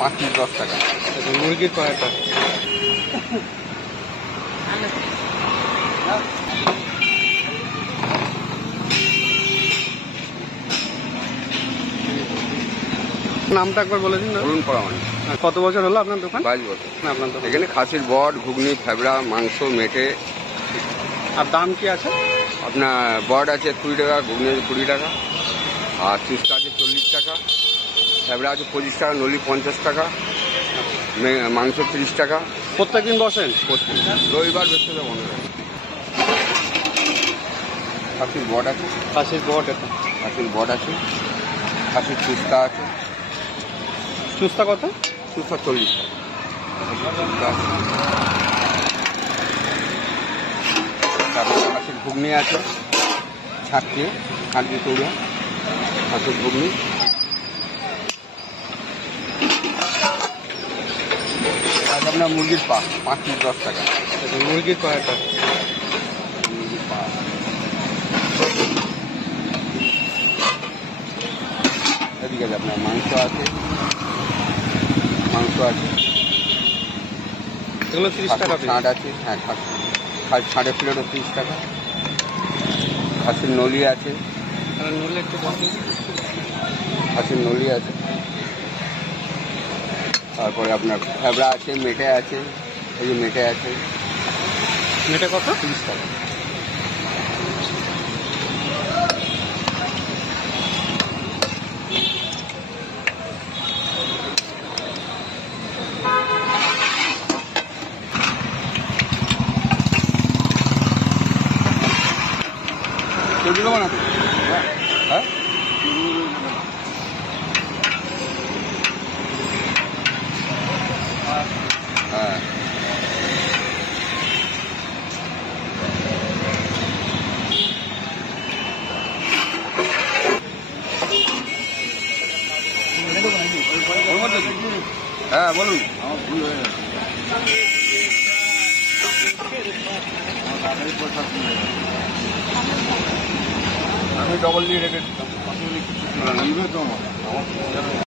5 piece 10 টাকা। মুরগির পায়াটা নামটা একবার বলে দিন না। বলুন পরামানি। কত বছর হলো আপনার দোকান? 22 বছর। আপনার দোকান এখানে খাসির বট, ঘুগনি, ফেবড়া, মাংস, মেটে। আর দাম কি আছে? আপনার বট আছে 20 টাকা, ঘুগনি আছে 20 টাকা, আর চুস্তা আছে 40 টাকা, ফেবড়া আছে 25 টাকা, নলি 50 টাকা, মাংস 30 টাকা। প্রত্যেকদিন বসেন? রবিবার বৃহস্পতিবার বন্ধ থাকে। খাসির বট আছে, খাসির বট এটা। খাসির বট আছে, খাসির চুস্তা আছে। চুস্তা কত? চুস্তা 40 টাকা। চুস্তা আছে। তারপরে খাসির ঘুগনি আছে, ছাঁকিয়ে খাঁটি তৈরি খাসির ঘুগনি। আজ আপনার মুরগির পা 5 পিস 10 টাকা। মুরগির পায়াটা মুরগির পা। এদিকে আছে আপনার মাংস আছে, মাংস আছে, এগুলো 30 টাকা পিস। ছাঁট আছে। হ্যাঁ, খাসি ছাঁটের প্লেটও 30 টাকা। খাসির নলি আছে, আর নলে একটু বসে। খাসির নলি আছে। তারপরে আপনার ফেবড়া আছে, মেটে আছে, এই যে মেটে আছে। এটা কত? 30 টাকা। কেজি দেবো না তো? হ্যাঁ, হ্যাঁ। হ্যাঁ, বলুন। আমার ভুল হয়ে গেছে। আমি ডবল দিয়ে রেখে দিতাম।